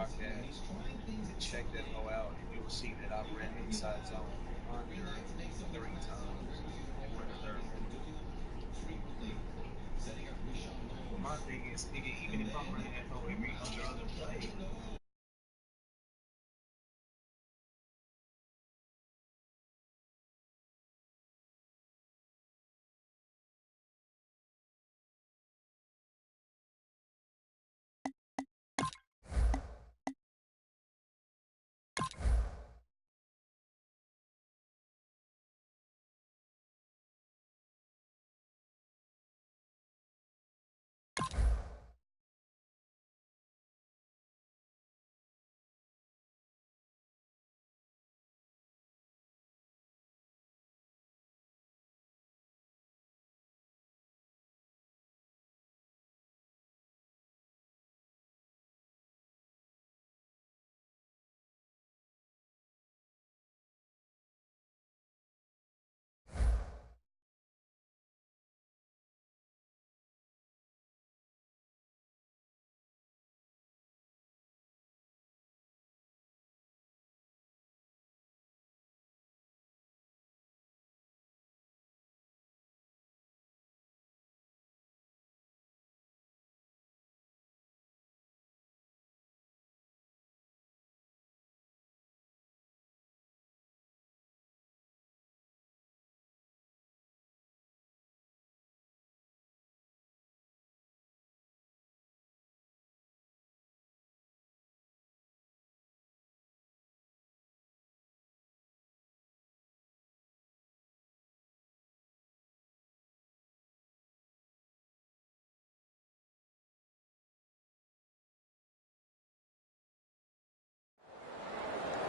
broadcast and check that hoe out, and you'll see that I've ran inside zone under 3 times and won the third quarter. But my thing is, nigga, even if I'm running that hoe every other play,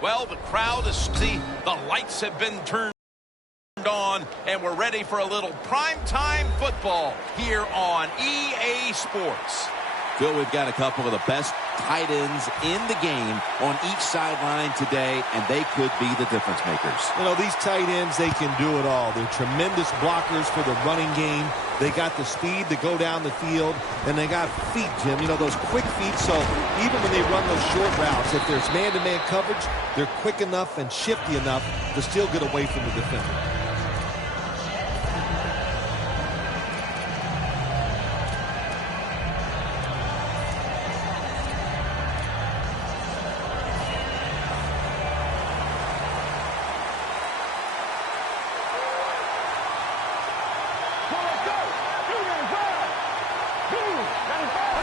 Well, the crowd is see the lights have been turned on, and we're ready for a little primetime football here on EA Sports. Phil, we've got a couple of the best tight ends in the game on each sideline today, and they could be the difference makers. You know, these tight ends, they can do it all. They're tremendous blockers for the running game. They got the speed to go down the field, and they got feet, Jim. You know, those quick feet, so even when they run those short routes, if there's man-to-man coverage, they're quick enough and shifty enough to still get away from the defender.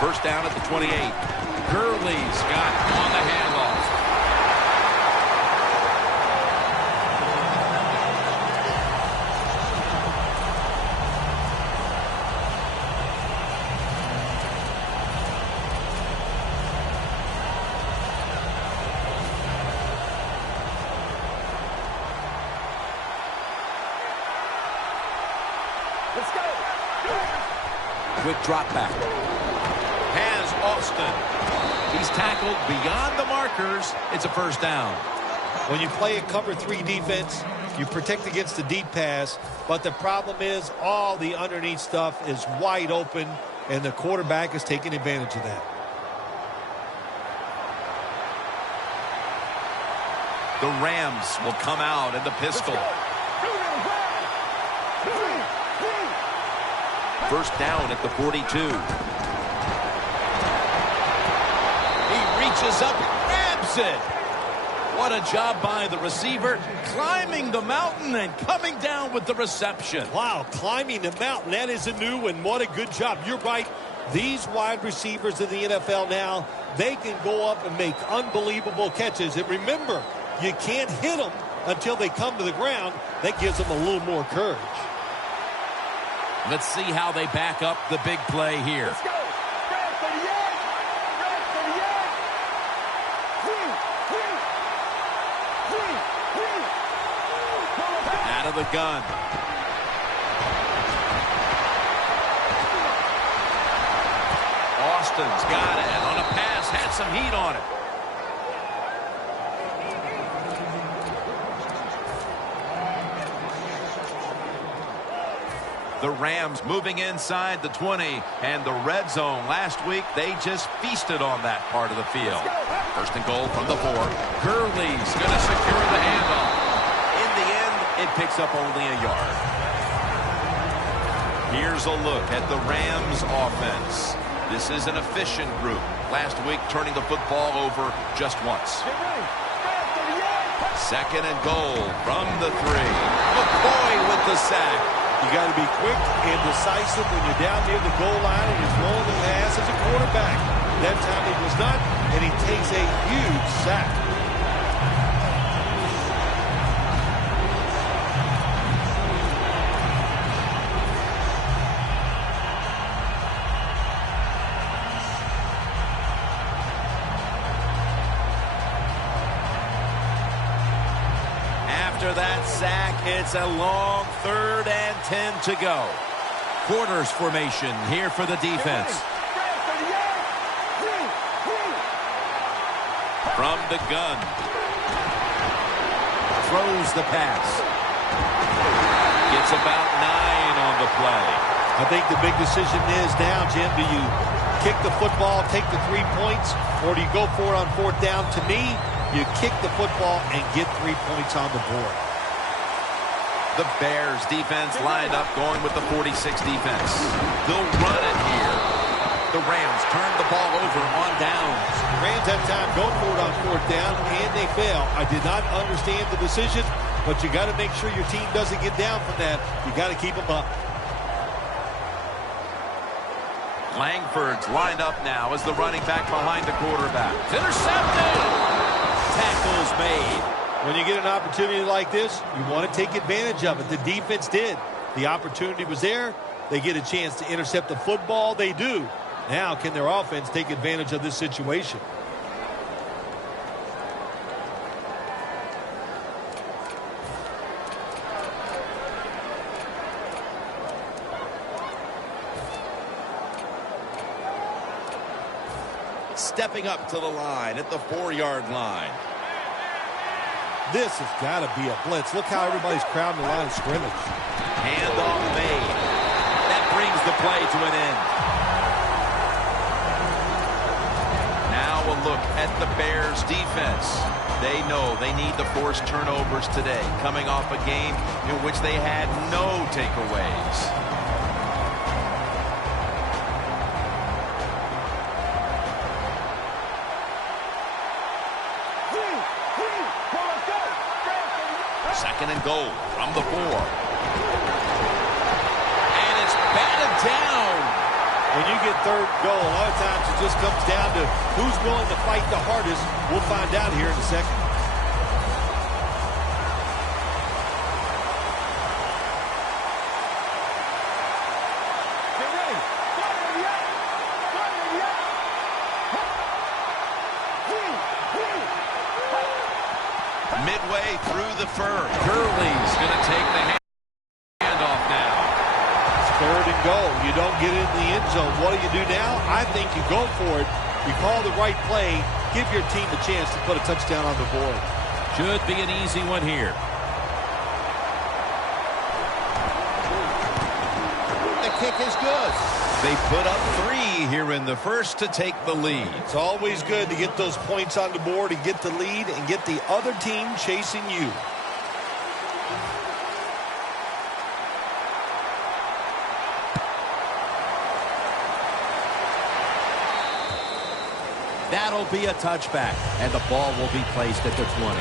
First down at the 28. Gurley's got on the handoff. Let's go. Quick drop back. Has Austin. He's tackled beyond the markers. It's a first down. When you play a cover 3 defense, you protect against the deep pass, but the problem is all the underneath stuff is wide open, and the quarterback is taking advantage of that. The Rams will come out in the pistol. First down at the 42. Reaches up and grabs it. What a job by the receiver, climbing the mountain and coming down with the reception. Wow, climbing the mountain, that is a new one. What a good job. You're right. These wide receivers in the NFL now, they can go up and make unbelievable catches. And remember, you can't hit them until they come to the ground. That gives them a little more courage. Let's see how they back up the big play here. Let's go. Out of the gun. Austin's got it, and on a pass, had some heat on it. The Rams moving inside the 20 and the red zone. Last week, they just feasted on that part of the field. First and goal from the 4. Gurley's going to secure the handoff. In the end, it picks up only a yard. Here's a look at the Rams offense. This is an efficient group. Last week, turning the football over just once. Second and goal from the 3. McCoy with the sack. You got to be quick and decisive when you're down near the goal line and you're throwing the pass as a quarterback. That time it was not, and he takes a huge sack. After that sack, it's a long 3rd and 10 to go. Quarters formation here for the defense. From the gun. Throws the pass. Gets about 9 on the play. I think the big decision is now, Jim, do you kick the football, take the 3 points, or do you go for it on 4th down? To me, you kick the football and get 3 points on the board. The Bears defense lined up going with the 46 defense. They'll run it here. The Rams turn the ball over on downs. The Rams had time going for it on 4th down, and they fail. I did not understand the decision, but you got to make sure your team doesn't get down from that. You got to keep them up. Langford's lined up now as the running back behind the quarterback. Intercepted! Tackles made. When you get an opportunity like this, you want to take advantage of it. The defense did. The opportunity was there. They get a chance to intercept the football. They do. Now, can their offense take advantage of this situation? Stepping up to the line at the 4-yard line. This has got to be a blitz. Look how everybody's crowding the line of scrimmage. Handoff made. That brings the play to an end. Now a look at the Bears defense. They know they need to force turnovers today, coming off a game in which they had no takeaways. Second and goal from the 4. And it's batted down. When you get 3rd goal, a lot of times it just comes down to who's willing to fight the hardest. We'll find out here in a second. Midway through the first, Gurley's going to take the handoff now. It's 3rd and goal. You don't get it in the end zone. What do you do now? I think you go for it. You call the right play. Give your team a chance to put a touchdown on the board. Should be an easy one here. The kick is good. They put up 3 here in the first to take the lead. It's always good to get those points on the board and get the lead and get the other team chasing you. That'll be a touchback, and the ball will be placed at the 20.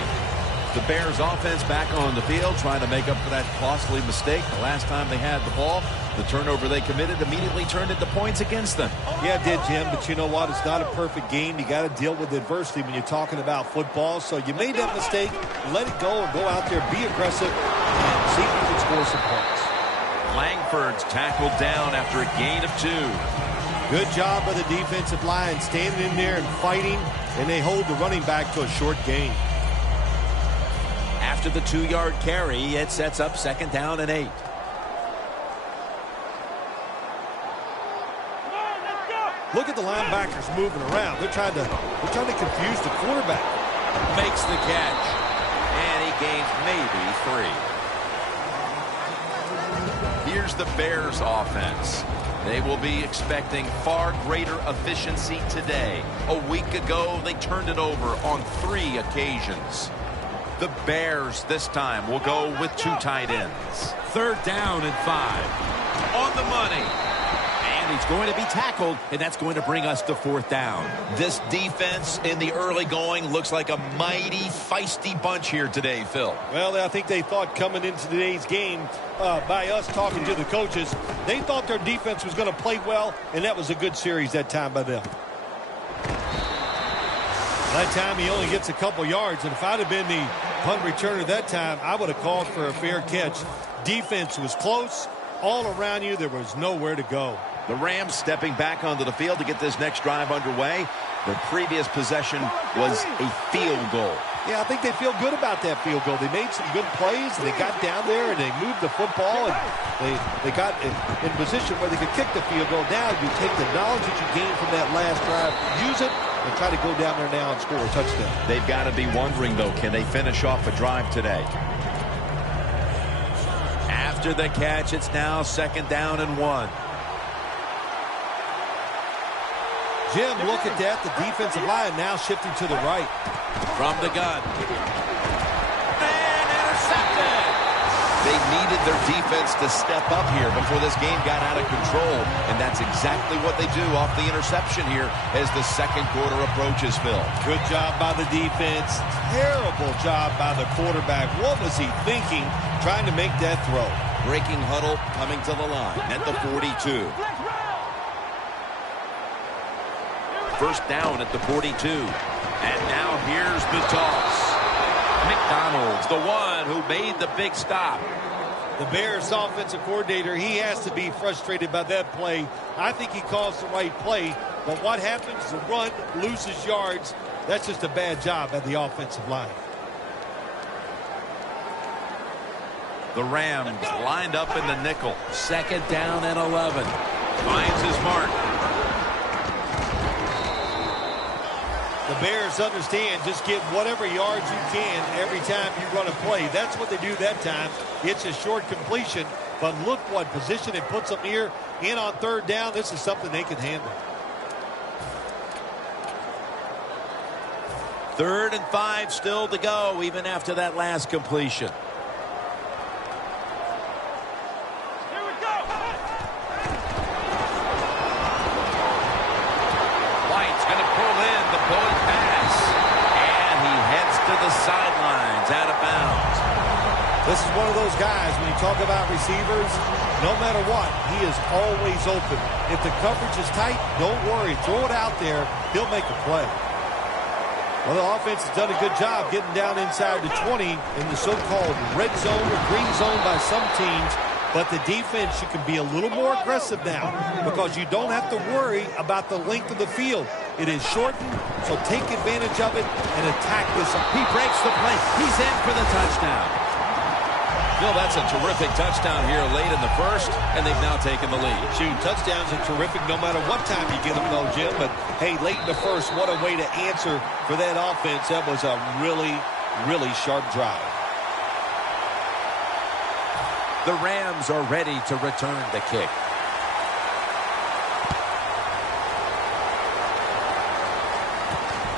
The Bears offense back on the field trying to make up for that costly mistake. The last time they had the ball, the turnover they committed immediately turned into points against them. Yeah, it did, Jim, but you know what? It's not a perfect game. You got to deal with adversity when you're talking about football. So you made that mistake, let it go, and go out there, be aggressive, and see if you can score some points. Langford's tackled down after a gain of 2. Good job by the defensive line, standing in there and fighting, and they hold the running back to a short gain. After the 2-yard carry, it sets up 2nd down and 8. Look at the linebackers moving around. They're trying to confuse the quarterback. Makes the catch, and he gains maybe 3. Here's here's the Bears offense. They will be expecting far greater efficiency today. A week ago, they turned it over on 3 occasions. The Bears this time will go with 2 tight ends. 3rd down and 5. On the money. And he's going to be tackled, and that's going to bring us to 4th down. This defense in the early going looks like a mighty feisty bunch here today, Phil. Well, I think they thought coming into today's game, by us talking to the coaches, they thought their defense was going to play well, and that was a good series that time by them. That time he only gets a couple yards, and if I'd have been the punt returner that time, I would have called for a fair catch. Defense was close. All around you, there was nowhere to go. The Rams stepping back onto the field to get this next drive underway. The previous possession was a field goal. Yeah, I think they feel good about that field goal. They made some good plays, and they got down there, and they moved the football, and they got in position where they could kick the field goal. Now you take the knowledge that you gained from that last drive, use it, and try to go down there now and score a touchdown. They've got to be wondering, though, can they finish off a drive today? After the catch, it's now 2nd down and 1. Jim, look at that. The defensive line now shifting to the right. From the gun. And intercepted. They needed their defense to step up here before this game got out of control. And that's exactly what they do off the interception here as the 2nd quarter approaches, Phil. Good job by the defense. Terrible job by the quarterback. What was he thinking trying to make that throw? Breaking huddle coming to the line at the 42. 1st down at the 42. And now here's the toss. McDonald's, the one who made the big stop. The Bears offensive coordinator, he has to be frustrated by that play. I think he calls the right play, but what happens? The run loses yards. That's just a bad job at the offensive line. The Rams lined up in the nickel. 2nd down and 11. Finds his mark. The Bears understand just get whatever yards you can every time you run a play. That's what they do that time. It's a short completion, but look what position it puts them here in on 3rd down. This is something they can handle. 3rd and 5 still to go, even after that last completion. Sidelines out of bounds. This is one of those guys, when you talk about receivers, no matter what, he is always open. If the coverage is tight, don't worry. Throw it out there. He'll make a play. Well, the offense has done a good job getting down inside the 20 in the so-called red zone or green zone by some teams. But the defense, you can be a little more aggressive now because you don't have to worry about the length of the field. It is shortened, so take advantage of it and attack this. He breaks the play. He's in for the touchdown. Phil, that's a terrific touchdown here late in the 1st, and they've now taken the lead. Shoot, touchdowns are terrific no matter what time you get them, though, Jim. But, hey, late in the 1st, what a way to answer for that offense. That was a really, really sharp drive. The Rams are ready to return the kick.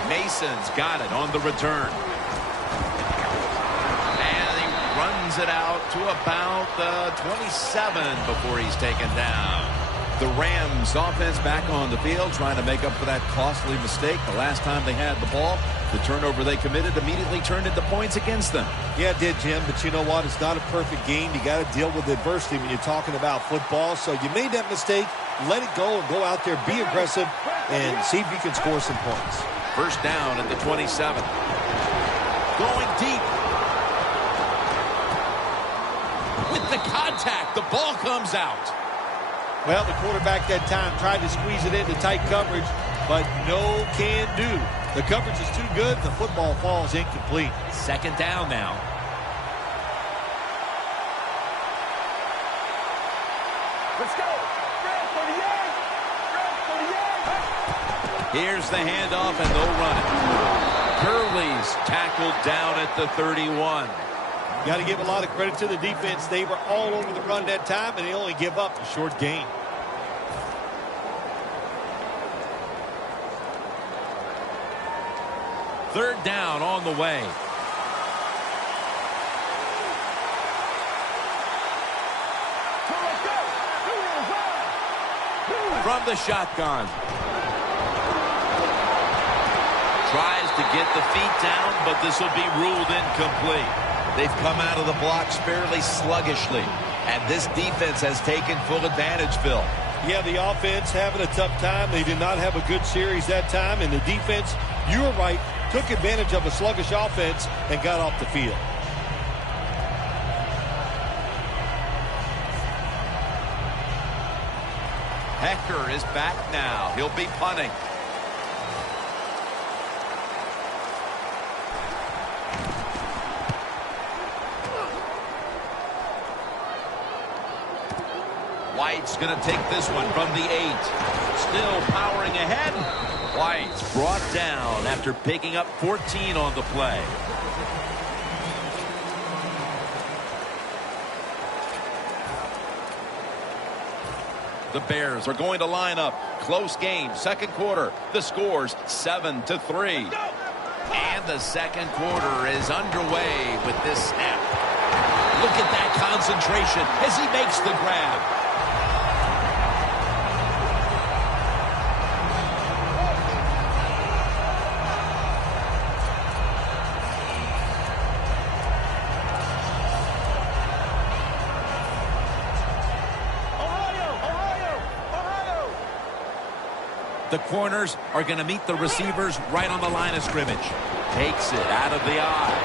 Mason's got it on the return. And he runs it out to about the 27 before he's taken down. The Rams offense back on the field trying to make up for that costly mistake. The last time they had the ball, the turnover they committed immediately turned into points against them. Yeah, it did, Jim, but you know what? It's not a perfect game. You got to deal with adversity when you're talking about football. So you made that mistake. Let it go and go out there, be aggressive, and see if you can score some points. 1st down at the 27. Going deep. With the contact, the ball comes out. Well, the quarterback that time tried to squeeze it into tight coverage, but no can do. The coverage is too good. The football falls incomplete. 2nd down now. Let's go. Here's the handoff, and they'll run it. Gurley's tackled down at the 31. Got to give a lot of credit to the defense. They were all over the run that time, and they only give up a short gain. Third down on the way. From the shotgun. Tries to get the feet down, but this will be ruled incomplete. They've come out of the blocks fairly sluggishly, and this defense has taken full advantage, Phil. Yeah, the offense having a tough time. They did not have a good series that time, and the defense, you were right, took advantage of a sluggish offense and got off the field. Hecker is back now. He'll be punting. White's going to take this one from the 8. Still powering ahead. White's brought down after picking up 14 on the play. The Bears are going to line up. Close game, second quarter. The score's 7-3. And the second quarter is underway with this snap. Look at that concentration as he makes the grab. The corners are going to meet the receivers right on the line of scrimmage. Takes it out of the eye.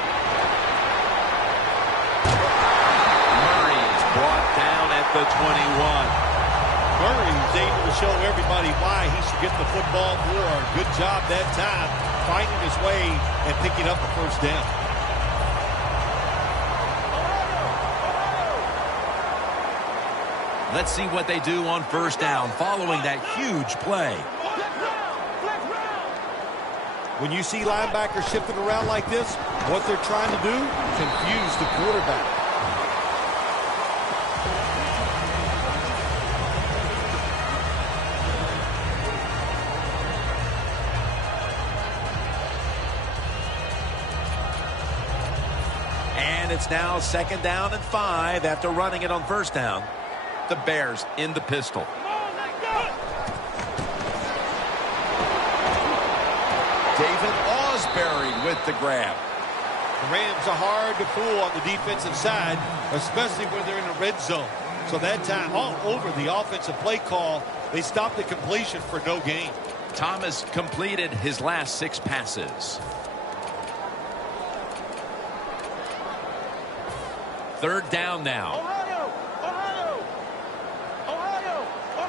Murray's brought down at the 21. Murray is able to show everybody why he should get the football more. Good job that time, finding his way and picking up a first down. Let's see what they do on first down following that huge play. When you see linebackers shifting around like this, what they're trying to do, confuse the quarterback. And it's now second down and 5 after running it on first down. The Bears in the pistol. David Ausberry with the grab. The Rams are hard to fool on the defensive side, especially when they're in the red zone. So that time, all over the offensive play call, they stopped the completion for no gain. Thomas completed his last 6 passes. Third down now.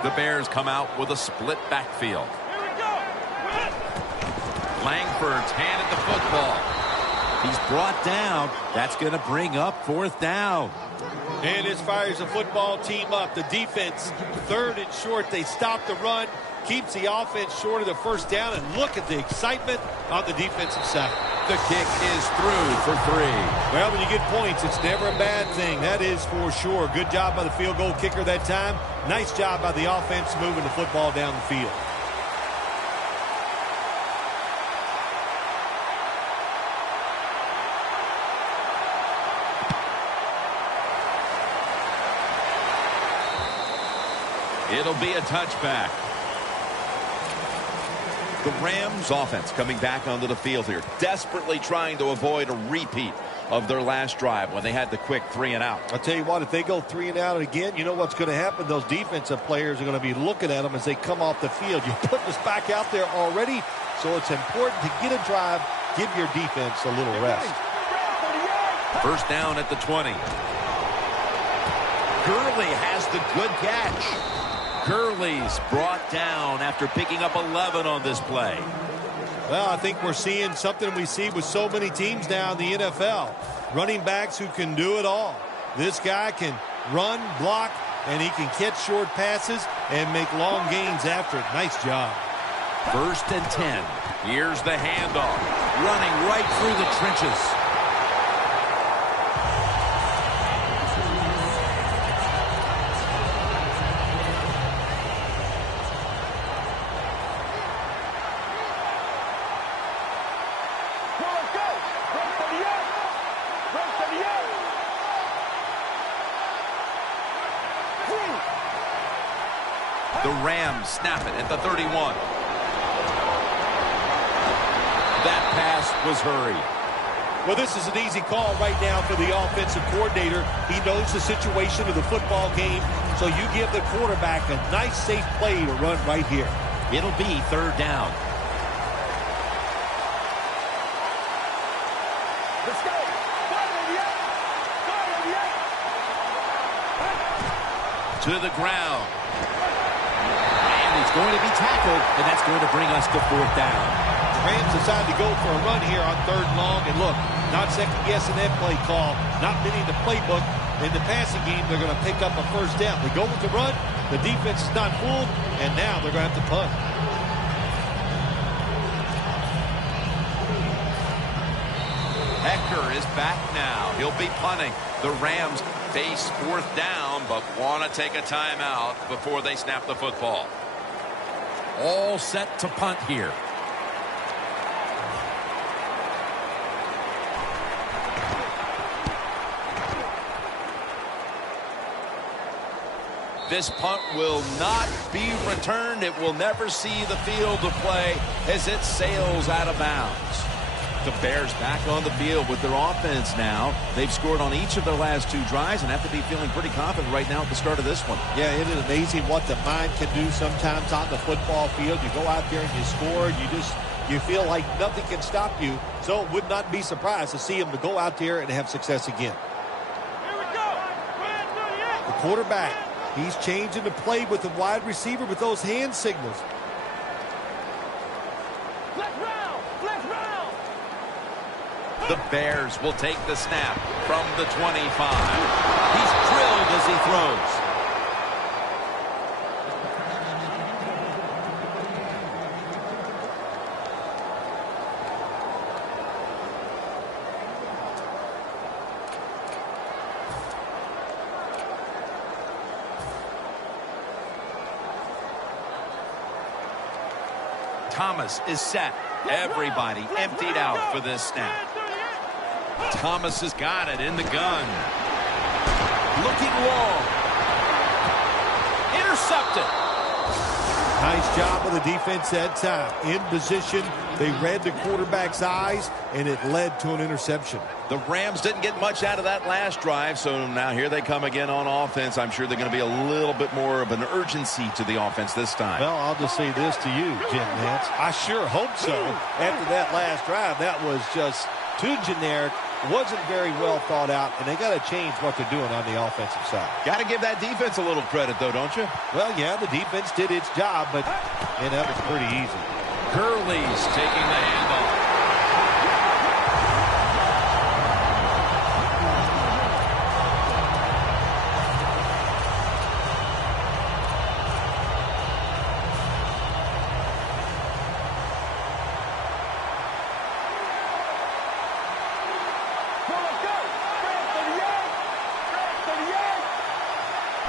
The Bears come out with a split backfield. Langford's handed the football. He's brought down. That's going to bring up fourth down. And as far as the football team up, the defense, third and short, they stop the run, keeps the offense short of the first down, and look at the excitement on the defensive side. The kick is through for 3. Well, when you get points, it's never a bad thing. That is for sure. Good job by the field goal kicker that time. Nice job by the offense moving the football down the field. It'll be a touchback. The Rams offense coming back onto the field here, desperately trying to avoid a repeat of their last drive when they had the quick 3 and out. I'll tell you what, if they go 3 and out again, you know what's going to happen? Those defensive players are going to be looking at them as they come off the field. You put this back out there already, so it's important to get a drive, give your defense a little rest. First down at the 20. Gurley has the good catch. Gurley's brought down after picking up 11 on this play. Well, I think we're seeing something we see with so many teams now in the NFL. Running backs who can do it all. This guy can run, block, and he can catch short passes and make long gains after it. Nice job. First and 10. Here's the handoff. Running right through the trenches. The Rams snap it at the 31. That pass was hurried. Well, this is an easy call right now for the offensive coordinator. He knows the situation of the football game, so you give the quarterback a nice, safe play to run right here. It'll be third down. Let's go. To the ground. And he's going to be tackled, and that's going to bring us to fourth down. Rams decide to go for a run here on 3rd and long. And look, not second-guessing that play call. Not many in the playbook. In the passing game, they're going to pick up a first down. They go with the run. The defense is not fooled. And now they're going to have to punt. Hecker is back now. He'll be punting. The Rams face fourth down, but want to take a timeout before they snap the football. All set to punt here. This punt will not be returned. It will never see the field of play as it sails out of bounds. The Bears back on the field with their offense now. They've scored on each of their last 2 drives and have to be feeling pretty confident right now at the start of this one. Yeah, it is amazing what the mind can do sometimes on the football field. You go out there and you score. You feel like nothing can stop you. So would not be surprised to see him to go out there and have success again. Here we go. The quarterback, he's changing the play with the wide receiver with those hand signals. The Bears will take the snap from the 25. He's drilled as he throws. Thomas is set. Everybody emptied out for this snap. Thomas has got it in the gun. Looking long. Intercepted. Nice job of the defense that time. In position, they read the quarterback's eyes, and it led to an interception. The Rams didn't get much out of that last drive, so now here they come again on offense. I'm sure they're going to be a little bit more of an urgency to the offense this time. Well, I'll just say this to you, Jim Nantz. I sure hope so. After that last drive, that was just too generic. Wasn't very well thought out, and they got to change what they're doing on the offensive side. Got to give that defense a little credit, though, don't you? Well, yeah, the defense did its job, but that was pretty easy. Gurley's taking the handoff.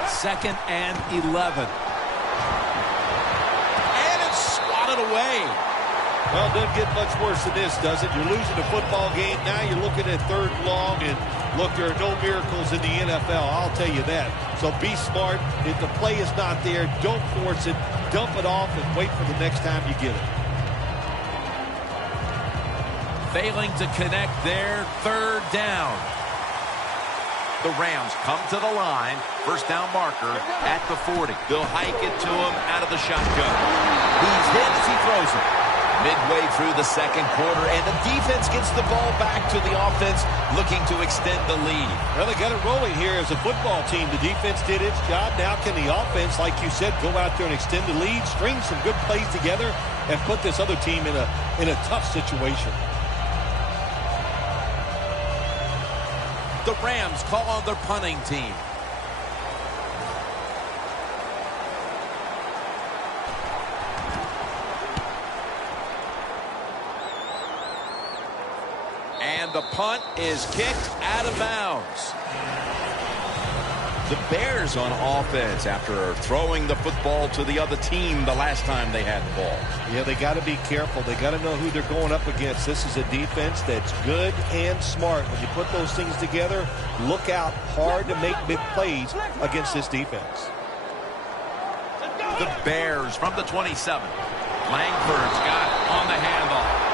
Second and 11. And it's swatted away. Well, it doesn't get much worse than this, does it? You're losing the football game. Now you're looking at 3rd and long, and look, there are no miracles in the NFL. I'll tell you that. So be smart. If the play is not there, don't force it. Dump it off and wait for the next time you get it. Failing to connect there, 3rd down. The Rams come to the line. First down marker at the 40. They'll hike it to him out of the shotgun. He's hit as he throws it. Midway through the second quarter, and the defense gets the ball back to the offense, looking to extend the lead. Well, they got it rolling here as a football team. The defense did its job. Now can the offense, like you said, go out there and extend the lead, string some good plays together, and put this other team in a tough situation. The Rams call on their punting team. And the punt is kicked out of bounds. The Bears on offense after throwing the football to the other team the last time they had the ball. Yeah, they got to be careful. They got to know who they're going up against. This is a defense that's good and smart. When you put those things together, look out hard to make big plays against this defense. The Bears from the 27. Langford's got on the handoff.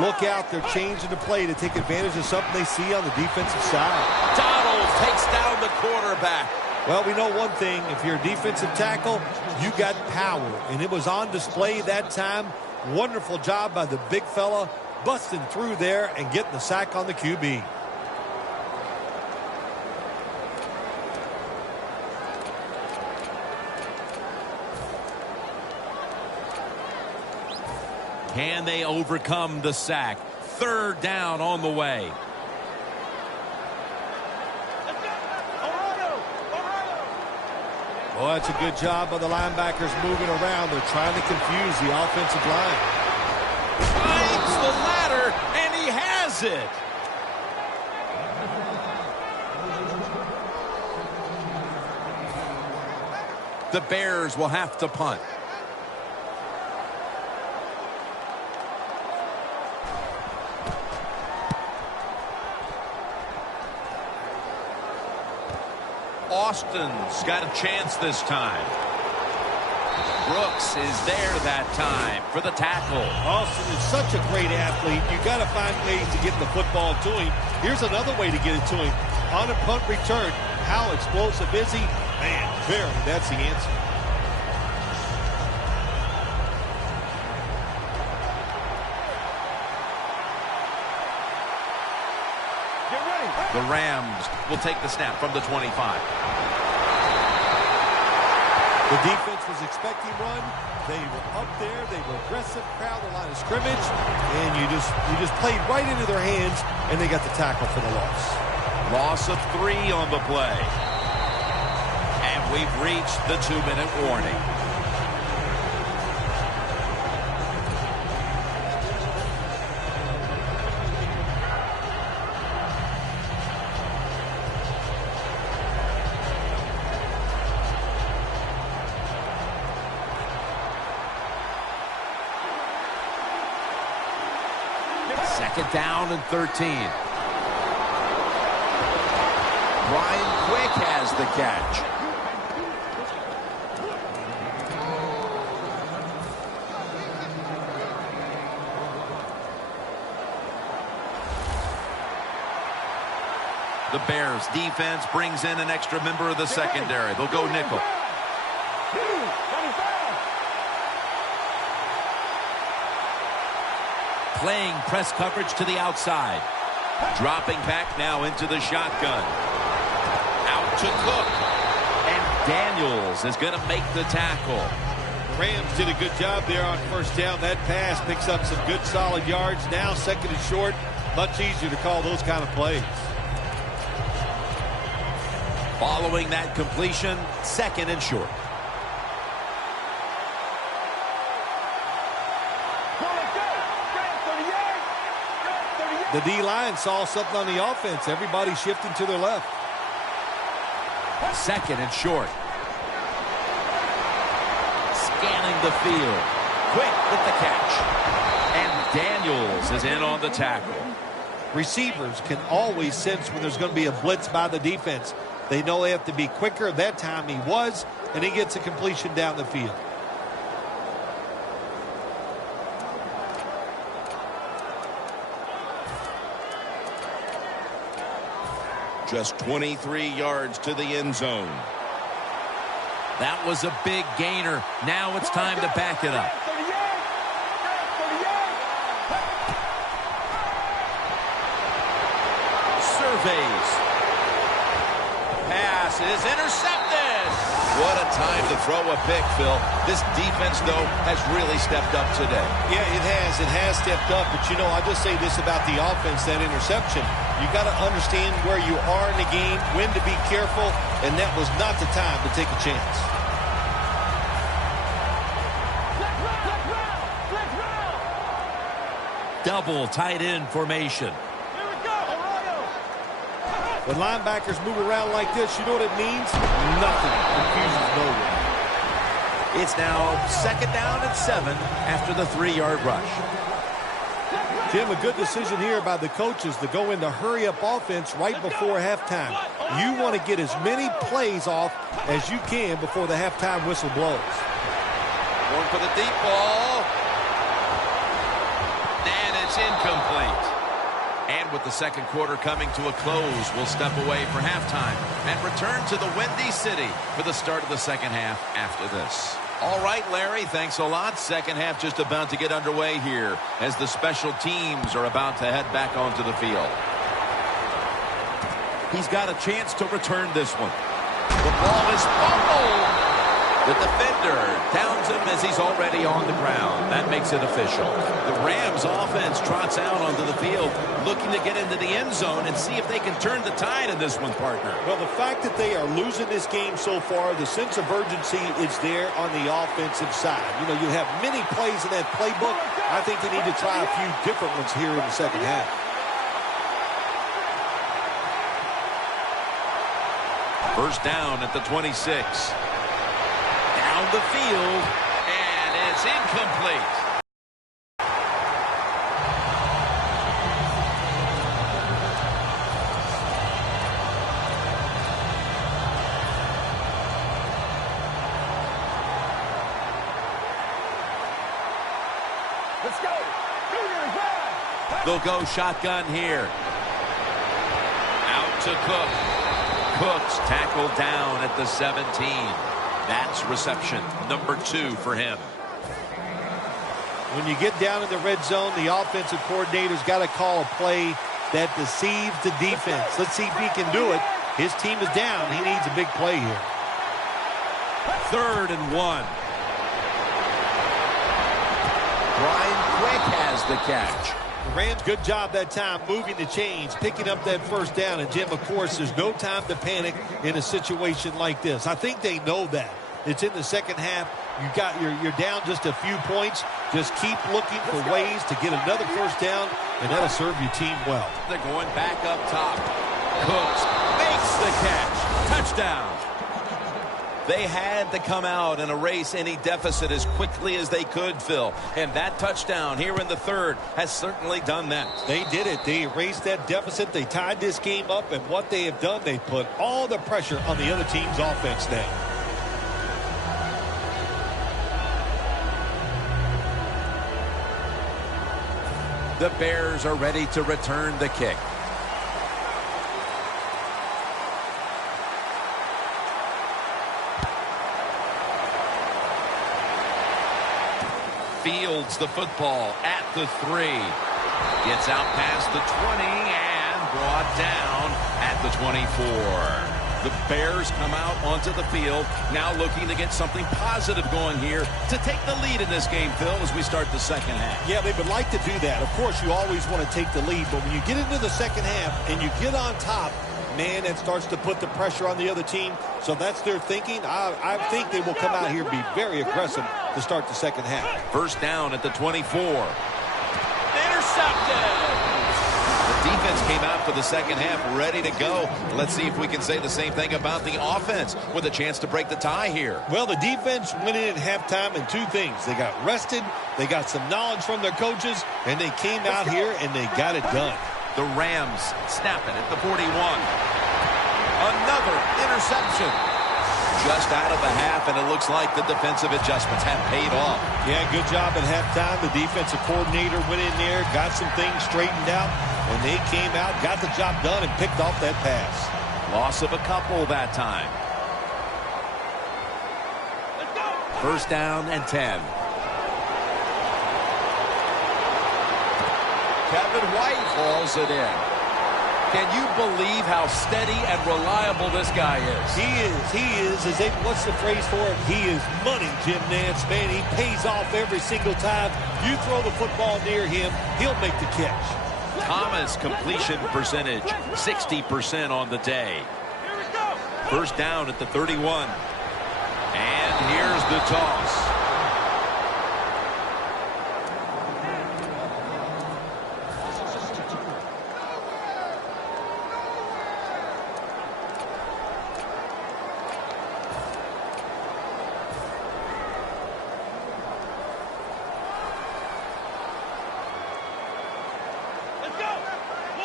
Look out, they're changing the play to take advantage of something they see on the defensive side. Donald takes down the quarterback. Well, we know one thing. If you're a defensive tackle, you got power. And it was on display that time. Wonderful job by the big fella, busting through there and getting the sack on the QB. Can they overcome the sack? Third down on the way. Well, that's a good job by the linebackers moving around. They're trying to confuse the offensive line. Finds the ladder, and he has it. The Bears will have to punt. Austin's got a chance this time. Brooks is there that time for the tackle. Austin is such a great athlete. You got to find ways to get the football to him. Here's another way to get it to him. On a punt return, how explosive is he? Man, barely. That's the answer. The Rams will take the snap from the 25. The defense was expecting run. They were up there. They were aggressive, crowd the line of scrimmage, and you just played right into their hands, and they got the tackle for the loss. Loss of 3 on the play. And we've reached the 2-minute warning. Second down and 13. Brian Quick has the catch. The Bears defense brings in an extra member of the secondary. They'll go nickel. Playing press coverage to the outside. Dropping back now into the shotgun. Out to Cook. And Daniels is going to make the tackle. Rams did a good job there on first down. That pass picks up some good solid yards. Now second and short. Much easier to call those kind of plays. Following that completion, second and short. The D-line saw something on the offense. Everybody shifting to their left. Second and short. Scanning the field. Quick with the catch. And Daniels is in on the tackle. Receivers can always sense when there's going to be a blitz by the defense. They know they have to be quicker. That time he was, and he gets a completion down the field. Just 23 yards to the end zone. That was a big gainer. Now it's time to back it up. Surveys. Pass is intercepted. What a time to throw a pick, Phil. This defense, though, has really stepped up today. Yeah, it has. It has stepped up. But, you know, I'll just say this about the offense, that interception. You got to understand where you are in the game, when to be careful, and that was not the time to take a chance. Double tight end formation. Here we go. When linebackers move around like this, you know what it means? Nothing. Confusion's nowhere. It's now 2nd down and 7 after the 3-yard rush. Jim, a good decision here by the coaches to go into hurry-up offense right before halftime. You want to get as many plays off as you can before the halftime whistle blows. Going for the deep ball. And it's incomplete. And with the second quarter coming to a close, we'll step away for halftime and return to the Windy City for the start of the second half after this. All right, Larry, thanks a lot. Second half just about to get underway here as the special teams are about to head back onto the field. He's got a chance to return this one. The ball is fumbled. The defender downs him as he's already on the ground. That makes it official. The Rams offense trots out onto the field, looking to get into the end zone and see if they can turn the tide in this one, partner. Well, the fact that they are losing this game so far, the sense of urgency is there on the offensive side. You know, you have many plays in that playbook. I think they need to try a few different ones here in the second half. First down at the 26. Down the field, and it's incomplete. Let's go. They'll go shotgun here. Out to Cook. Cook's tackled down at the 17. That's reception number 2 for him. When you get down in the red zone, the offensive coordinator's got to call a play that deceives the defense. Let's see if he can do it. His team is down. He needs a big play here. 3rd and 1. Brian Quick has the catch. The Rams, good job that time moving the chains, picking up that first down. And, Jim, of course, there's no time to panic in a situation like this. I think they know that. It's in the second half. You're down just a few points. Just keep looking for ways to get another first down, and that'll serve your team well. They're going back up top. Cooks makes the catch. Touchdown. They had to come out and erase any deficit as quickly as they could, Phil. And that touchdown here in the 3rd has certainly done that. They did it. They erased that deficit. They tied this game up. And what they have done, they put all the pressure on the other team's offense now. The Bears are ready to return the kick. Fields the football at the 3. Gets out past the 20 and brought down at the 24. The Bears come out onto the field, now looking to get something positive going here to take the lead in this game, Phil, as we start the second half. Yeah, they would like to do that. Of course, you always want to take the lead, but when you get into the second half and you get on top, man, that starts to put the pressure on the other team. So that's their thinking. I think they will come out here and be very aggressive to start the second half. First down at the 24. Intercepted! The defense came out for the second half ready to go. Let's see if we can say the same thing about the offense with a chance to break the tie here. Well, the defense went in at halftime in 2 things. They got rested, they got some knowledge from their coaches, and they came out here and they got it done. The Rams snap it at the 41. Another interception. Just out of the half, and it looks like the defensive adjustments have paid off. Yeah, good job at halftime. The defensive coordinator went in there, got some things straightened out, and they came out, got the job done, and picked off that pass. Loss of a couple that time. First down and 10. Kevin White hauls it in. Can you believe how steady and reliable this guy is? He is. What's the phrase for it? He is money, Jim Nantz. Man, he pays off every single time. You throw the football near him, he'll make the catch. Thomas completion percentage, 60% on the day. First down at the 31. And here's the toss.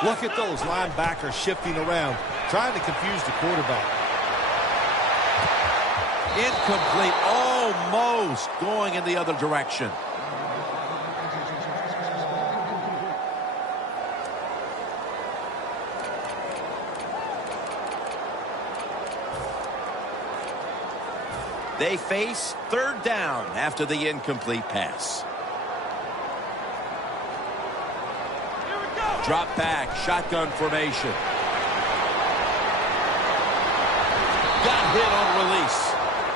Look at those linebackers shifting around, trying to confuse the quarterback. Incomplete, almost going in the other direction. They face third down after the incomplete pass. Drop back, shotgun formation. Got hit on release.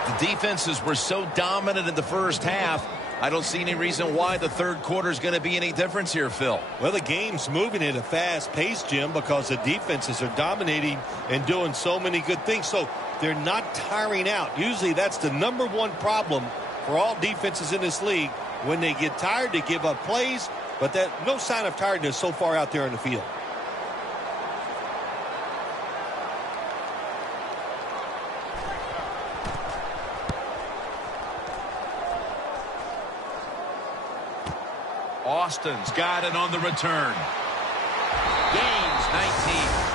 The defenses were so dominant in the first half. I don't see any reason why the third quarter is going to be any difference here, Phil. Well, the game's moving at a fast pace, Jim, because the defenses are dominating and doing so many good things. So they're not tiring out. Usually that's the number one problem for all defenses in this league. When they get tired, they give up plays, but no sign of tiredness so far out there in the field. Austin's got it on the return. Gains 19.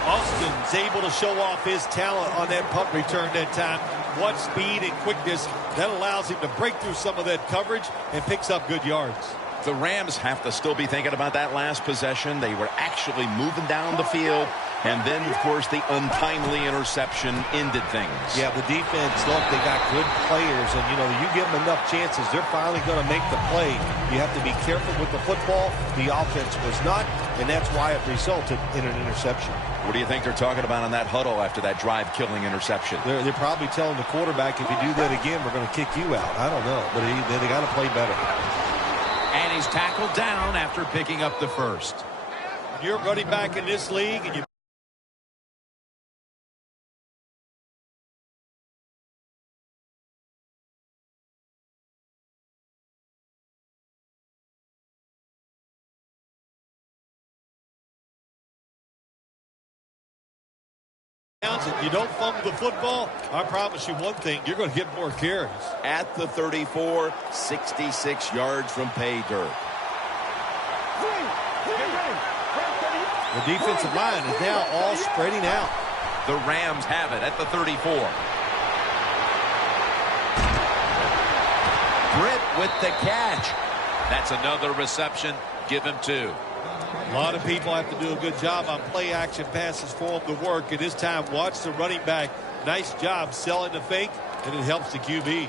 Austin's able to show off his talent on that punt return that time. What speed and quickness that allows him to break through some of that coverage and picks up good yards. The Rams have to still be thinking about that last possession. They were actually moving down the field. And then, of course, the untimely interception ended things. Yeah, the defense, look, they got good players. And, you give them enough chances, they're finally going to make the play. You have to be careful with the football. The offense was not, and that's why it resulted in an interception. What do you think they're talking about in that huddle after that drive-killing interception? They're probably telling the quarterback, if you do that again, we're going to kick you out. I don't know, but they got to play better. And he's tackled down after picking up the first. You're running back in this league, and you you don't fumble the football, I promise you one thing, you're going to get more carries. At the 34, 66 yards from pay dirt. The defensive line is now all spreading out. The Rams have it at the 34. Britt with the catch. That's another reception. Give him 2. A lot of people have to do a good job on play-action passes for them to work. And this time, watch the running back. Nice job selling the fake, and it helps the QB.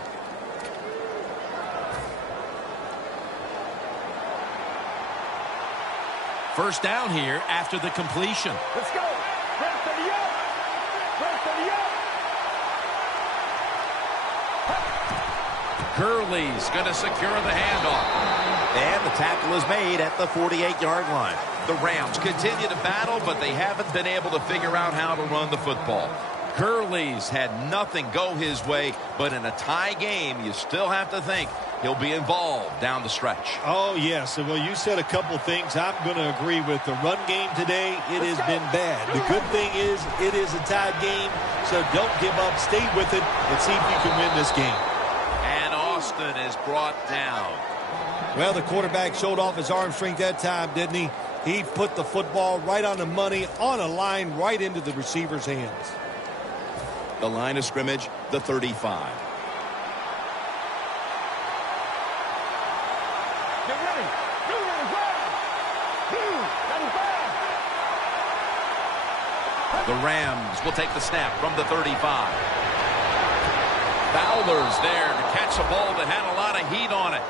First down here after the completion. Let's go. Rest of the up. Rest of the up. Gurley's going to secure the handoff. And the tackle is made at the 48-yard line. The Rams continue to battle, but they haven't been able to figure out how to run the football. Gurley's had nothing go his way, but in a tie game, you still have to think he'll be involved down the stretch. Oh, yes. Well, you said a couple things I'm going to agree with. The run game today, it has been bad. The good thing is it is a tied game, so don't give up. Stay with it and see if you can win this game. And Austin is brought down. Well, the quarterback showed off his arm strength that time, didn't he? He put the football right on the money, on a line, right into the receiver's hands. The line of scrimmage, the 35. Get ready. The Rams will take the snap from the 35. Fowler's there to catch a ball that had a lot of heat on it.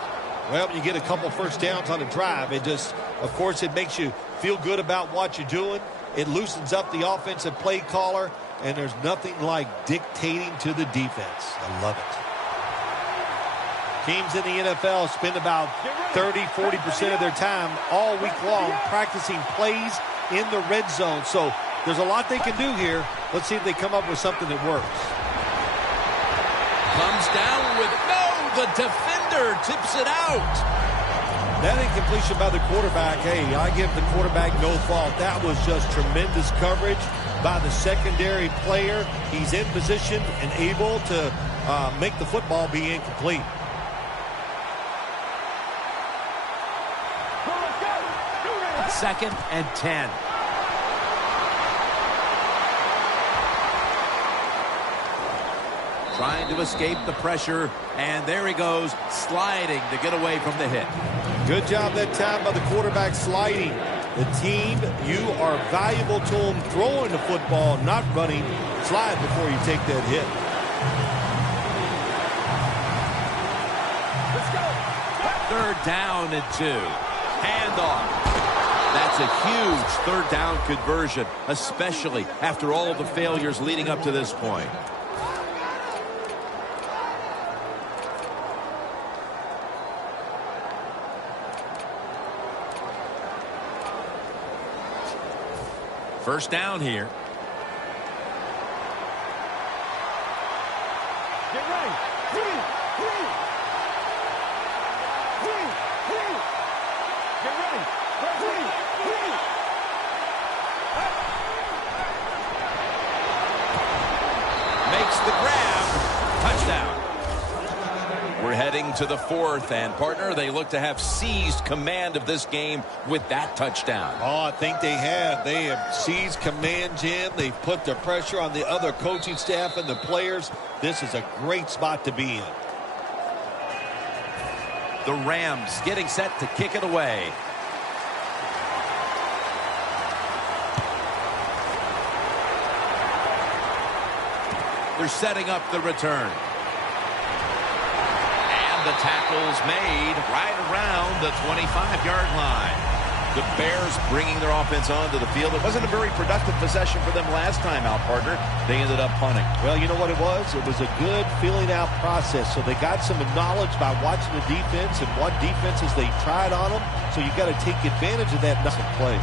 Well, you get a couple first downs on the drive. It just, of course, it makes you feel good about what you're doing. It loosens up the offensive play caller, and there's nothing like dictating to the defense. I love it. Teams in the NFL spend about 30-40% of their time all week long practicing plays in the red zone. So there's a lot they can do here. Let's see if they come up with something that works. Comes down with the defender tips it out. That incompletion by the quarterback, hey, I give the quarterback no fault. That was just tremendous coverage by the secondary player. He's in position and able to make the football be incomplete. Second and 10. trying to escape the pressure, and there he goes, sliding to get away from the hit. Good job that time by the quarterback sliding. The team, you are valuable to them throwing the football, not running. Slide before you take that hit. Let's go. 3rd down and 2. Handoff. That's a huge 3rd down conversion, especially after all of the failures leading up to this point. First down here. Get ready. Three. Get ready. Three. Makes the grab. Touchdown. We're heading to the 4th, and partner, they look to have seized command of this game with that touchdown. Oh, I think they have. They have seized command, Jim. They've put the pressure on the other coaching staff and the players. This is a great spot to be in. The Rams getting set to kick it away. They're setting up the return. The tackle's made right around the 25-yard line. The Bears bringing their offense onto the field. It wasn't a very productive possession for them last time out, partner. They ended up punting. Well, you know what it was? It was a good filling out process. So they got some knowledge by watching the defense and what defenses they tried on them. So you got to take advantage of that in plays.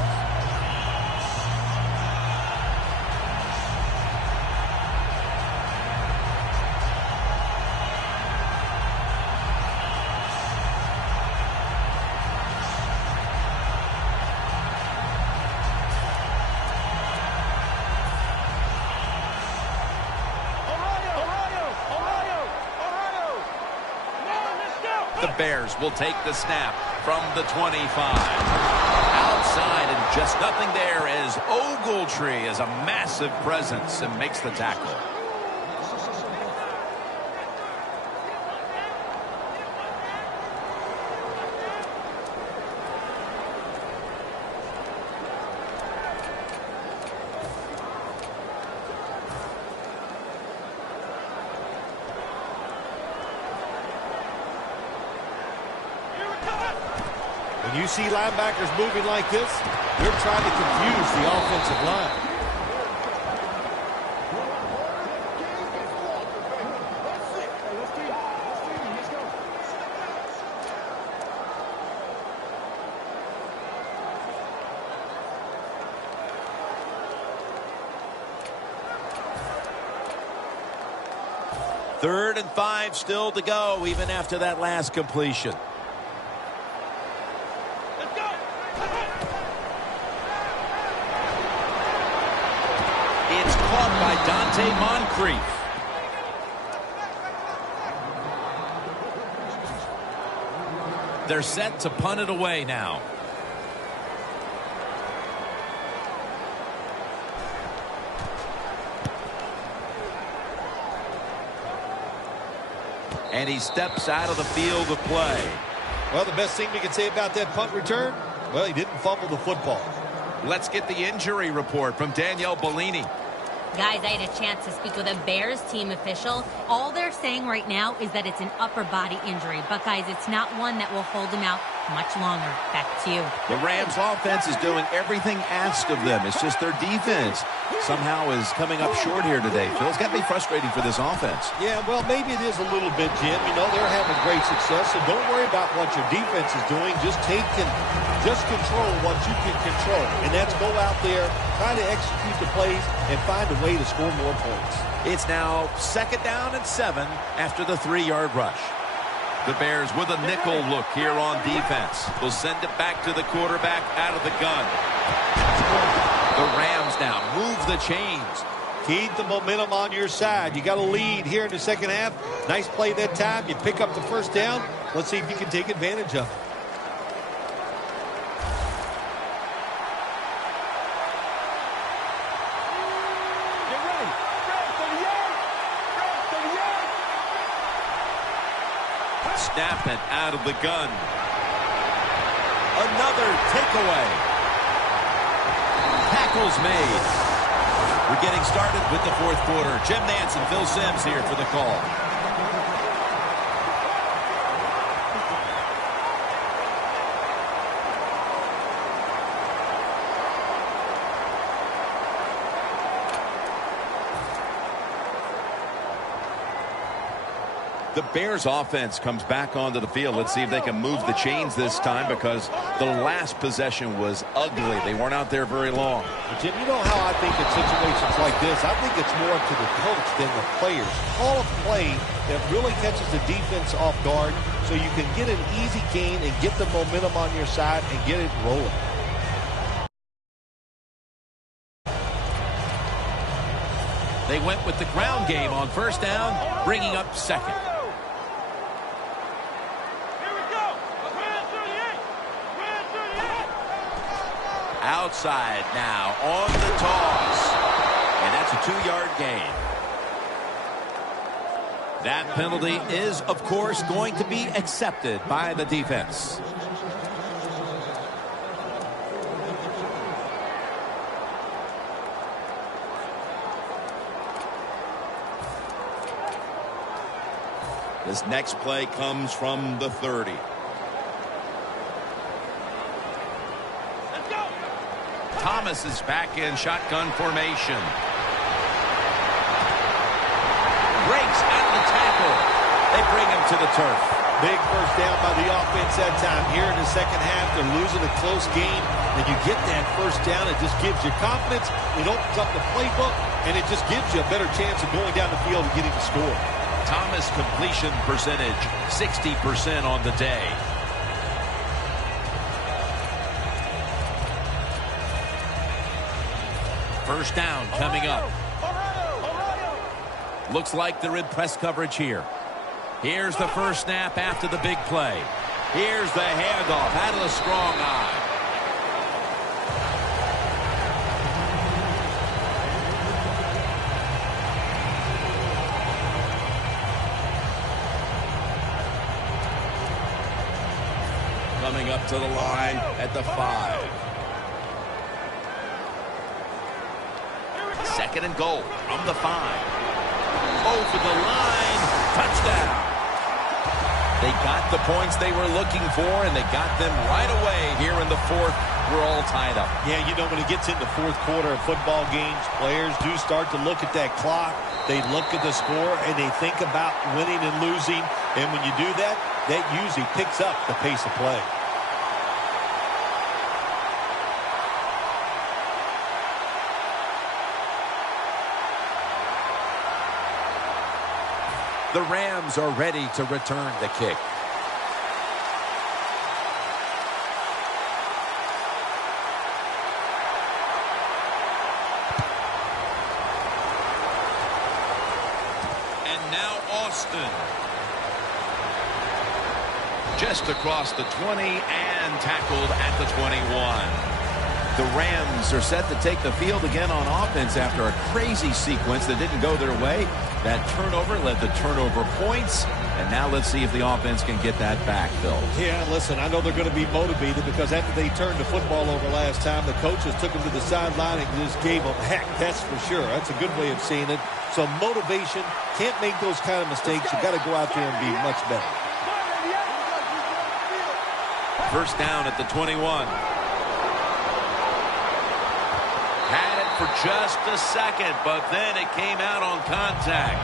The Bears will take the snap from the 25. Outside and just nothing there as Ogletree is a massive presence and makes the tackle. When you see linebackers moving like this, they're trying to confuse the offensive line. Third and 5 still to go, even after that last completion. It's caught by Dante Moncrief. They're set to punt it away now. And he steps out of the field of play. Well, the best thing we can say about that punt return, well, he didn't fumble the football. Let's get the injury report from Danielle Bellini. Guys, I had a chance to speak with a Bears team official. All they're saying right now is that it's an upper body injury. But, guys, it's not one that will hold him out much longer. Back to you. The Rams offense is doing everything asked of them. It's just their defense somehow is coming up short here today. Phil, it's got to be frustrating for this offense. Yeah, well, maybe it is a little bit, Jim. You know, they're having great success, so don't worry about what your defense is doing. Just control what you can control. And that's go out there, try to execute the plays, and find a way to score more points. It's now 2nd down and 7 after the 3-yard rush. The Bears with a nickel look here on defense. Will send it back to the quarterback out of the gun. The Rams now move the chains. Keep the momentum on your side. You got a lead here in the second half. Nice play that time. You pick up the first down. Let's see if you can take advantage of it. Get ready. Red 38. Red 38. snap and out of the gun. Another takeaway. Tackles made. We're getting started with the fourth quarter. Jim Nantz and Phil Simms here for the call. The Bears offense comes back onto the field. Let's see if they can move the chains this time, because the last possession was ugly. They weren't out there very long. Jim, you know how I think in situations like this, I think it's more up to the coach than the players. Call a play that really catches the defense off guard so you can get an easy gain and get the momentum on your side and get it rolling. They went with the ground game on first down, bringing up second. Outside now on the toss. And that's a 2-yard gain. That penalty is, of course, going to be accepted by the defense. This next play comes from the 30. Thomas is back in shotgun formation. Breaks out of the tackle. They bring him to the turf. Big first down by the offense that time. Here in the second half, they're losing a close game, and you get that first down. It just gives you confidence. It opens up the playbook, and it just gives you a better chance of going down the field and getting the score. Thomas completion percentage, 60% on the day. First down coming up. Looks like they're in press coverage here. Here's the first snap after the big play. Here's the handoff out of the strong eye. Coming up to the line at the 5. Second and goal from the 5. Over the line. Touchdown. They got the points they were looking for, and they got them right away here in the fourth. We're all tied up. Yeah, you know, when it gets into fourth quarter of football games, players do start to look at that clock. They look at the score, and they think about winning and losing. And when you do that, that usually picks up the pace of play. The Rams are ready to return the kick. And now Austin. Just across the 20 and tackled at the 21. The Rams are set to take the field again on offense after a crazy sequence that didn't go their way. That turnover led to turnover points. And now let's see if the offense can get that back, Phil. Yeah, listen, I know they're going to be motivated because after they turned the football over last time, the coaches took them to the sideline and just gave them heck. That's for sure. That's a good way of seeing it. So motivation, can't make those kind of mistakes. You got to go out there and be much better. First down at the 21. Had it for just a second, but then it came out on contact.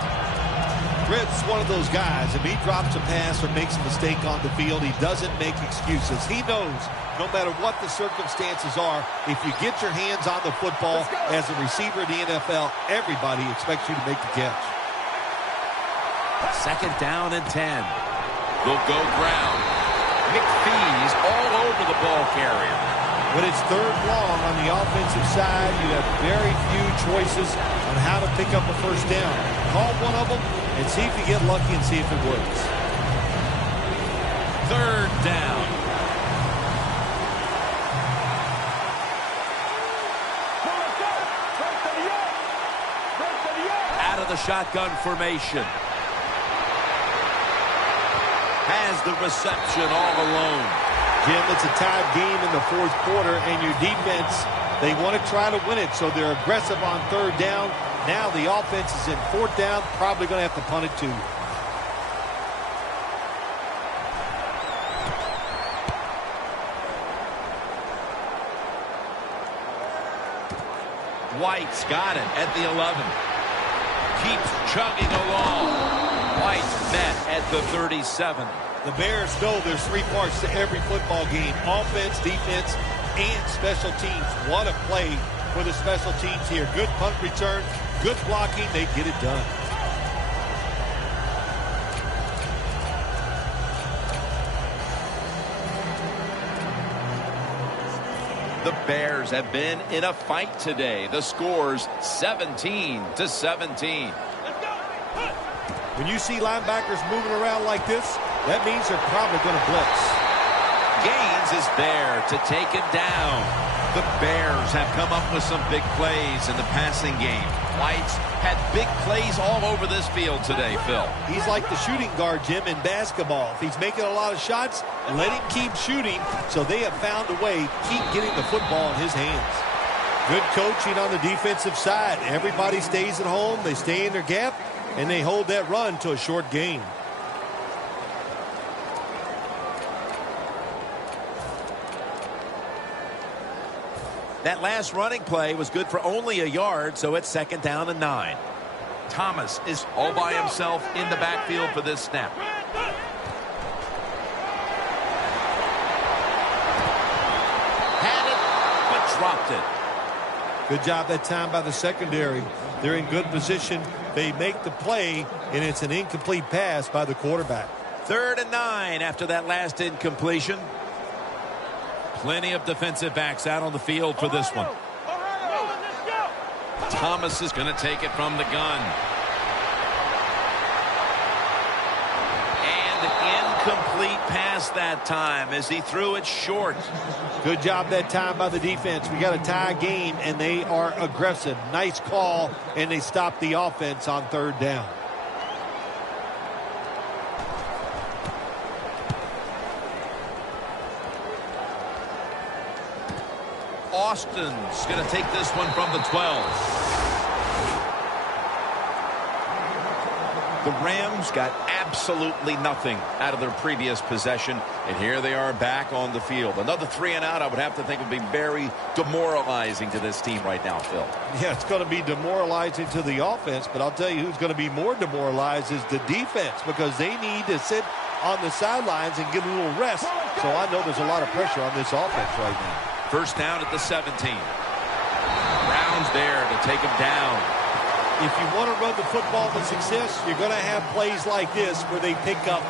Britt's one of those guys. If he drops a pass or makes a mistake on the field, he doesn't make excuses. He knows no matter what the circumstances are, if you get your hands on the football as a receiver in the NFL, everybody expects you to make the catch. Second down and 10. They'll go ground. McPhee's all over the ball carrier. When it's third long on the offensive side, you have very few choices on how to pick up a first down. Call one of them and see if you get lucky and see if it works. Third down. Out of the shotgun formation. has the reception all alone. Jim, it's a tied game in the fourth quarter, and your defense, they want to try to win it, so they're aggressive on third down. Now the offense is in fourth down, probably going to have to punt it too. White's got it at the 11. Keeps chugging along. White met at the 37. The Bears know there's three parts to every football game: offense, defense, and special teams. What a play for the special teams here. Good punt return, good blocking. They get it done. The Bears have been in a fight today. The score's 17-17. When you see linebackers moving around like this, that means they're probably going to blitz. Gaines is there to take him down. The Bears have come up with some big plays in the passing game. White's had big plays all over this field today, Phil. He's like the shooting guard, Jim, in basketball. If he's making a lot of shots, let him keep shooting. So they have found a way to keep getting the football in his hands. Good coaching on the defensive side. Everybody stays at home. They stay in their gap, and they hold that run to a short gain. That last running play was good for only a yard, so it's 2nd down and 9. Thomas is all by himself in the backfield for this snap. Had it, but dropped it. Good job that time by the secondary. They're in good position. They make the play, and it's an incomplete pass by the quarterback. 3rd and 9 after that last incompletion. Plenty of defensive backs out on the field for this one. Thomas is going to take it from the gun. And incomplete pass that time as he threw it short. Good job that time by the defense. We got a tie game, and they are aggressive. Nice call, and they stop the offense on 3rd down. Austin's going to take this one from the 12. The Rams got absolutely nothing out of their previous possession, and here they are back on the field. Another 3 and out, I would have to think, would be very demoralizing to this team right now, Phil. Yeah, it's going to be demoralizing to the offense, but I'll tell you who's going to be more demoralized is the defense, because they need to sit on the sidelines and get a little rest. So I know there's a lot of pressure on this offense right now. 1st down at the 17. Brown's there to take him down. If you want to run the football with success, you're going to have plays like this where they pick up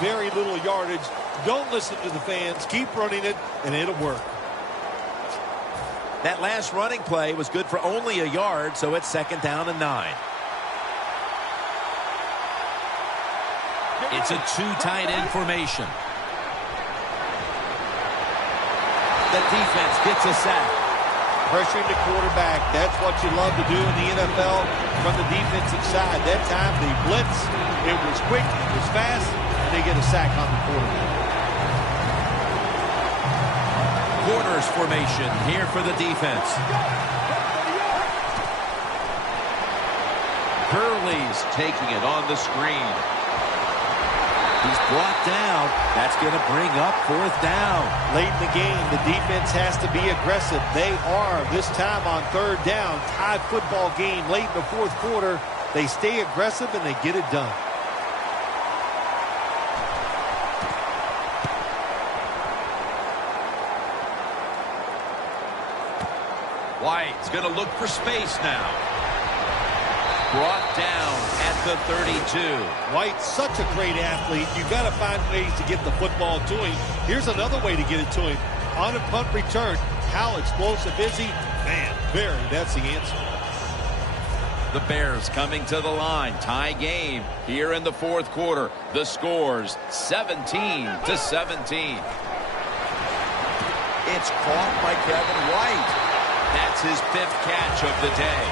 very little yardage. Don't listen to the fans. Keep running it, and it'll work. That last running play was good for only a yard, so it's 2nd down and 9. It's a 2 tight end formation. The defense gets a sack. Pressuring the quarterback. That's what you love to do in the NFL from the defensive side. That time they blitz. It was quick. It was fast. And they get a sack on the quarterback. Corners formation here for the defense. Gurley's taking it on the screen. He's brought down. That's going to bring up 4th down. Late in the game, the defense has to be aggressive. They are this time on 3rd down. Tied football game late in the fourth quarter. They stay aggressive and they get it done. White's going to look for space now. Brought down at the 32. White's such a great athlete. You've got to find ways to get the football to him. Here's another way to get it to him. On a punt return, how explosive is he? Man, very, that's the answer. The Bears coming to the line. Tie game here in the fourth quarter. The score's 17-17. It's caught by Kevin White. That's his 5th catch of the day.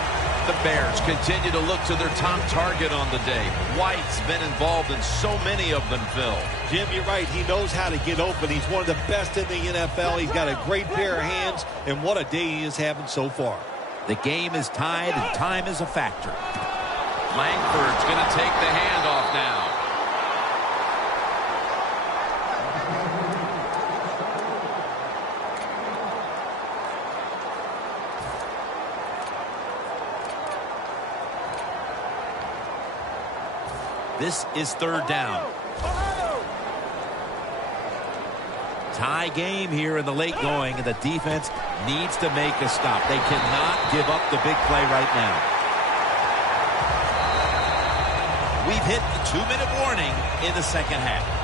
The Bears continue to look to their top target on the day. White's been involved in so many of them, Phil. Jim, you're right. He knows how to get open. He's one of the best in the NFL. He's got a great pair of hands, and what a day he is having so far. The game is tied, and time is a factor. Langford's going to take the handoff now. This is 3rd down. Tie game here in the late going, and the defense needs to make a stop. They cannot give up the big play right now. We've hit the 2-minute warning in the second half.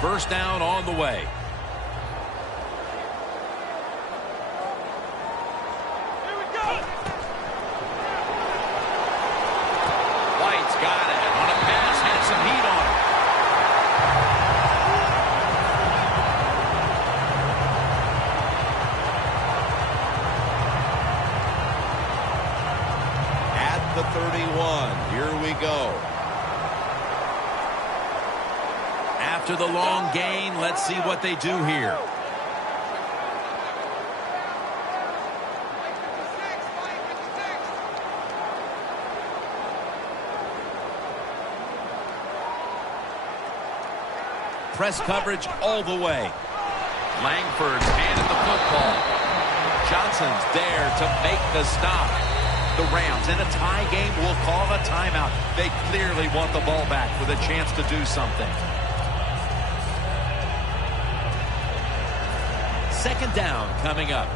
First down on the way. Here we go. White's got it. On a pass, had some heat on it. At the 31. Here we go. After the long gain, let's see what they do here. Press coverage all the way. Langford's handed the football. Johnson's there to make the stop. The Rams in a tie game will call a timeout. They clearly want the ball back with a chance to do something. Second down coming up.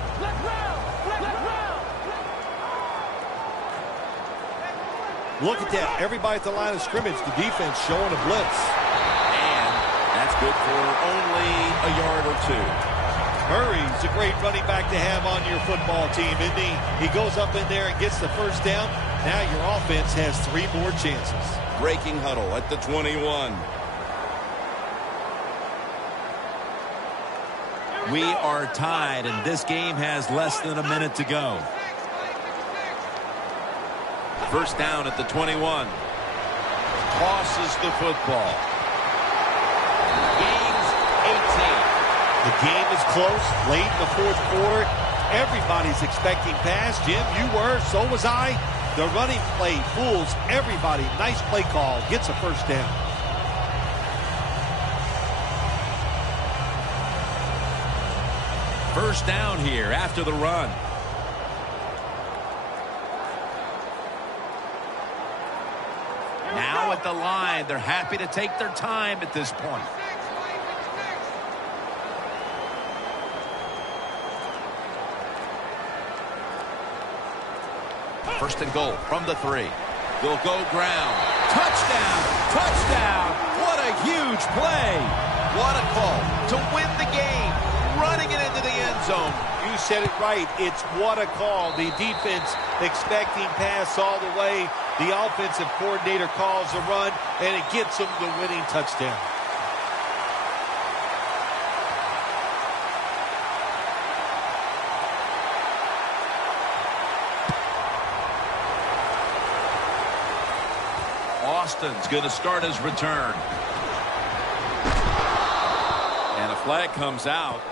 Look at that. Everybody at the line of scrimmage, the defense showing a blitz. And that's good for only a yard or 2. Murray's a great running back to have on your football team, isn't he? He goes up in there and gets the first down. Now your offense has 3 more chances. Breaking huddle at the 21. We are tied, and this game has less than a minute to go. First down at the 21. Tosses the football. Gains 18. The game is close, late in the 4th quarter. Everybody's expecting pass. Jim, you were, so was I. The running play fools everybody. Nice play call. Gets a first down. First down here after the run. Now at the line, they're happy to take their time at this point. First and goal from the 3. They'll go ground. Touchdown! Touchdown! What a huge play! What a call to win the game. Running it into the end zone. You said it right. It's what a call. The defense expecting pass all the way. The offensive coordinator calls a run, and it gets them the winning touchdown. Austin's going to start his return. And a flag comes out.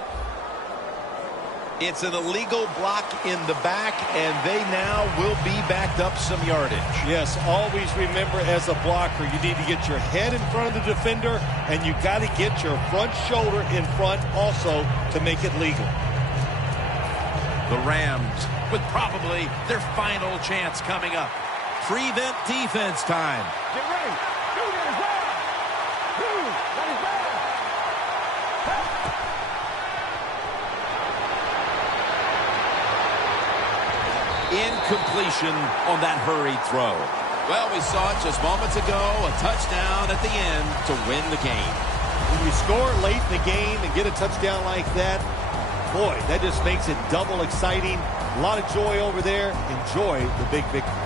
It's an illegal block in the back, and they now will be backed up some yardage. Yes, always remember as a blocker, you need to get your head in front of the defender, and you got to get your front shoulder in front also to make it legal. The Rams with probably their final chance coming up. Prevent defense time. Get ready. Shoot it as well. Shoot. That is bad. Incompletion on that hurried throw. Well, we saw it just moments ago, a touchdown at the end to win the game. When you score late in the game and get a touchdown like that, boy, that just makes it double exciting. A lot of joy over there. Enjoy the big victory.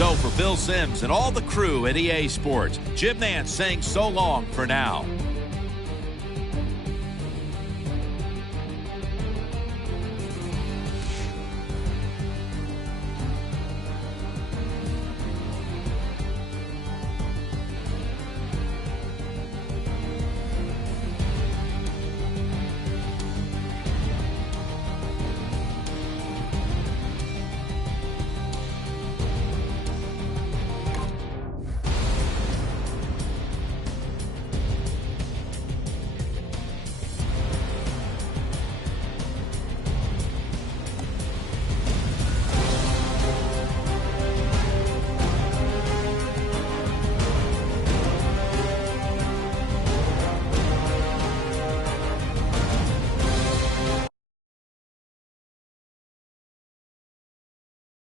So for Bill Sims and all the crew at EA Sports, Jim Nantz saying so long for now.